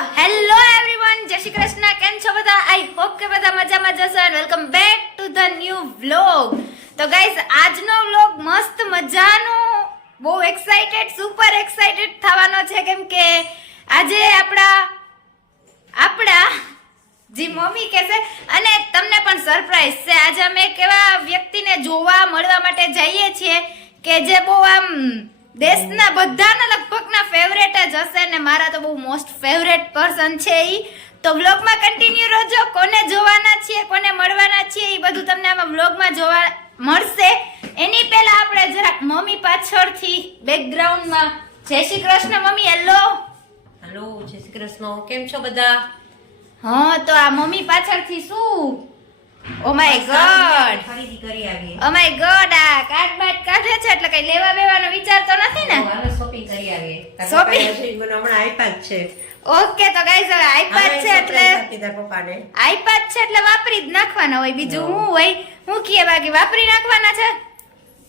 Hello everyone, જય શ્રી કૃષ્ણ. કેમ છો બધા? આઈ હોપ કે બધા મજામાં જશો and welcome back to the new vlog. તો ગાઈઝ, આજનો વ્લોગ મસ્ત મજાનો, બહુ એક્સાઇટેડ, સુપર એક્સાઇટેડ થવાનો છે કેમ કે આજે આપણા જી મમ્મી કહેશે અને તમને પણ સરપ્રાઈઝ છે. આજે અમે કેવા વ્યક્તિને જોવા મળવા માટે જઈએ છીએ કે જે બહુ આમ દેશના બધાના લગભગના ફેવરેટ જ હશે ને મારા તો બહુ મોસ્ટ ફેવરેટ પર્સન છે ઈ. તો વ્લોગમાં કન્ટિન્યુ રહેજો. કોને જોવાના છીએ, કોને મળવાના છીએ એ બધું તમને આમાં વ્લોગમાં જોવા મળશે. એની પહેલા આપણે જરાક મમ્મી પાછળથી બેકગ્રાઉન્ડમાં જય Shri Krishna mummy. Hello hello, જય શ્રી કૃષ્ણ. કેમ છો બધા? હા, તો આ મમ્મી પાછળથી શું ઓ માય ગોડ, ખરીદી કરી આવી. ઓ માય ગોડ, આ કાર્ડ બાટ કાઢે છે એટલે કઈ લેવા બેવાનો વિચાર તો નથી ને? હાલો શોપિંગ કરી આવી. Shopping? મને હમણાં આઈપેડ છે. ઓકે, તો ગાઈઝ હવે આઈપેડ છે એટલે તારા પપ્પાને આઈપેડ છે એટલે વાપરી જ નાખવાના હોય, બીજું હું હોય હું કીએ બાકી વાપરી નાખવાના છે.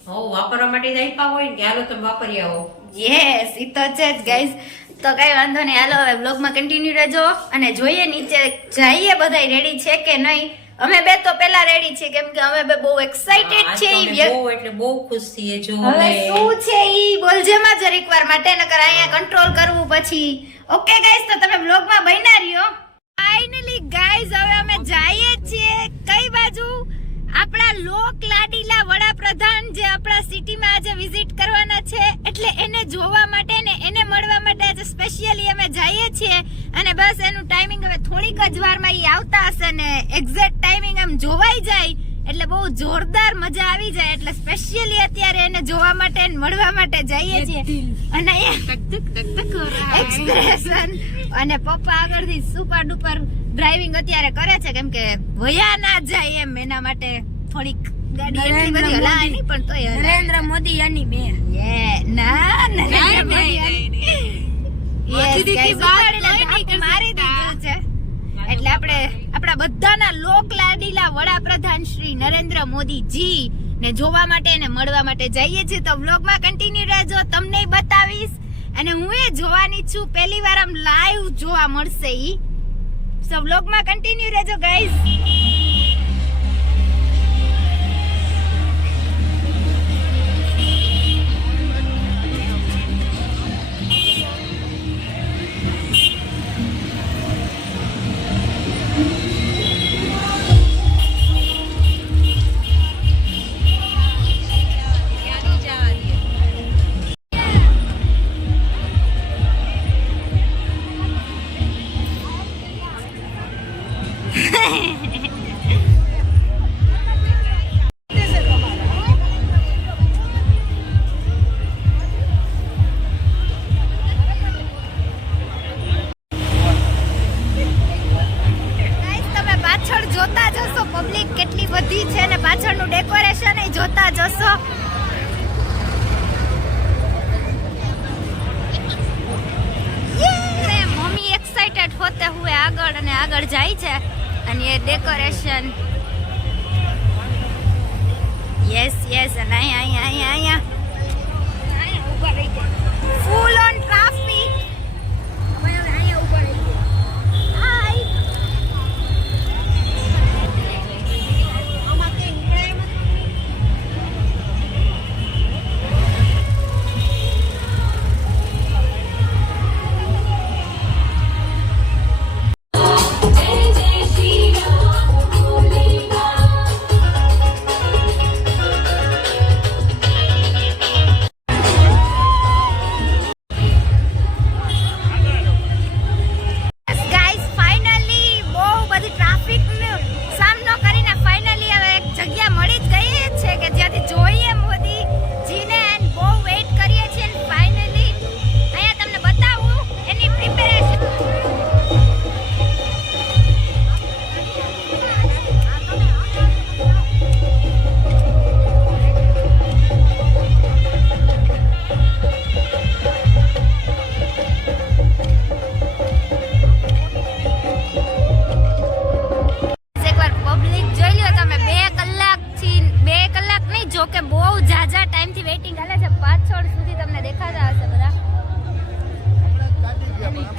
હો, વાપરવા માટે જ આપ્યા હોય ને કે હાલો તમે વાપરી આવો. યસ, ઈ તો છે જ ગાઈઝ. તો કઈ વાંધો નહીં, હાલો હવે વ્લોગમાં કન્ટિન્યુ રહેજો અને જોઈએ નીચે જઈએ બધાય રેડી છે કે નહીં. અમે બે તો પહેલા રેડી છીએ કેમ કે અમે બે બહુ એક્સાઇટેડ આજ છે. તો ઈ અમે બહુ એટલે બહુ ખુશ છીએ. જો હવે અમે શું છે ઈ બોલજે માં જરીક વાર માટે, નકર અહીંયા કંટ્રોલ કરવું પછી. ઓકે ગાઈઝ, તો તમે વ્લોગમાં બન્યા રહ્યો. ફાઇનલી ગાઈઝ, હવે અમે જઈએ છીએ કઈ બાજુ? આપણા લોક લાડીલા વડાપ્રધાન જે આપણા સિટીમાં આજે વિઝિટ કરવાના છે એટલે એને જોવા માટે ને એને મળવા માટે આજે સ્પેશિયલી અમે જઈએ છીએ. અને બસ એનું ટાઈમિંગ હવે થોડીક જ વારમાં ઈ આવતા હશે ને એક્ઝેક્ટ ટાઈમિંગ આમ જોવાઈ જાય એટલે બહુ જોરદાર મજા આવી જાય એટલે સ્પેશિયલી અત્યારે એને જોવા માટે ને મળવા માટે જઈએ છીએ. અને એક્સપ્રેશન અને પપ્પા આગળથી સુપર ડુપર ડ્રાઇવિંગ અત્યારે કરે છે કેમ કે વયા ના જાય એમ, એના માટે થોડીક ગાડી એટલી બધી હલાય નહીં પણ તોય નરેન્દ્ર મોદી યાની મેં ના નરેન્દ્ર મોદી મારી દીધું છે એટલે આપણે આપણા બધાના લોક લાડીલા વડાપ્રધાન શ્રી નરેન્દ્ર મોદીજી ને જોવા માટે ને મળવા માટે જઈએ છીએ. તો વ્લોગમાં કન્ટિન્યુ રહેજો, તમને બતાવીશ અને હું એ જોવાની છું પહેલી વાર આમ લાઈવ જોવા મળશે ઈ. સો વ્લોગમાં કન્ટિન્યુ રહેજો ગાઈઝ. જોતા જશો પબ્લિક કેટલી બધી છે ને પાછળનું ડેકોરેશન એ જોતા જશો. મમ્મી એક્સાઇટેડ હોતે હુએ આગળ અને આગળ જાય છે અને એ ડેકોરેશન યસ યસ. અને અહીંયા ઉભા રહી ગયા, ફૂલ ઓન ટ્રાફિક. અહીંયા ઉભા રહી ગયા. હાય, જો કે બહુ જાજા ટાઈમ થી વેઇટિંગ હાલે છે, પાછળ સુધી તમને દેખાતા હશે બધા.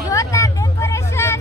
જોતા ડેકોરેશન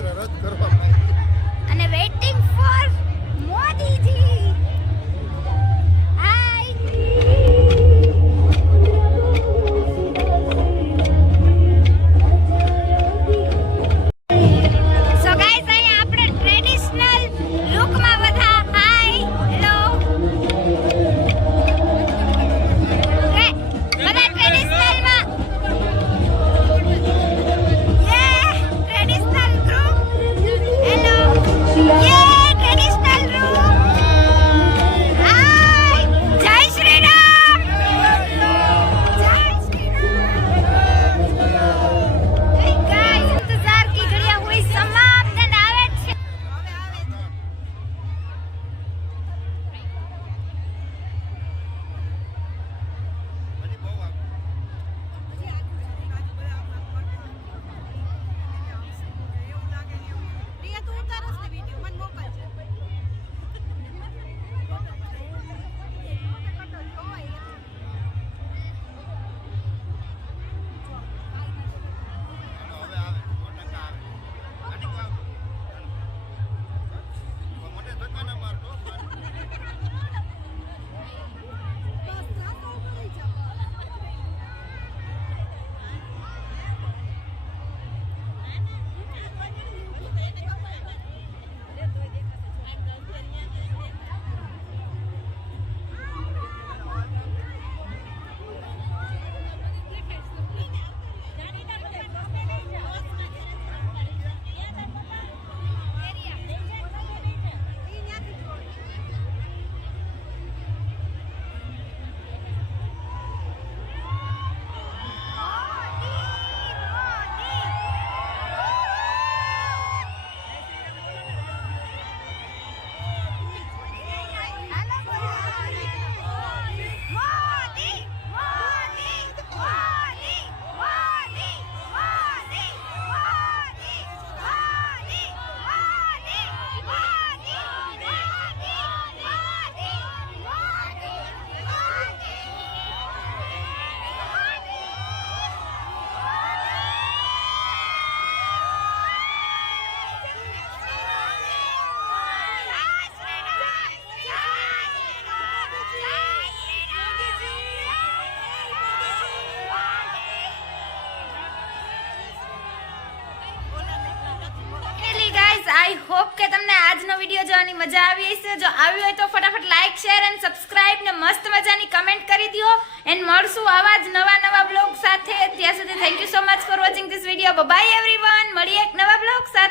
આઈ હોપ કે તમને આજનો વિડીયો જોવાની મજા આવી હશે. જો આવી હોય તો ફટાફટ લાઈક શેર એન્ડ સબસ્ક્રાઇબ ને મસ્ત મજાની કમેન્ટ કરી દો. એન્ડ મળશું આવા જ નવા બ્લોગ સાથે. ત્યાં સુધી thank you so much for watching this video. By everyone. મળીએ એક નવા બ્લોગ સાથે.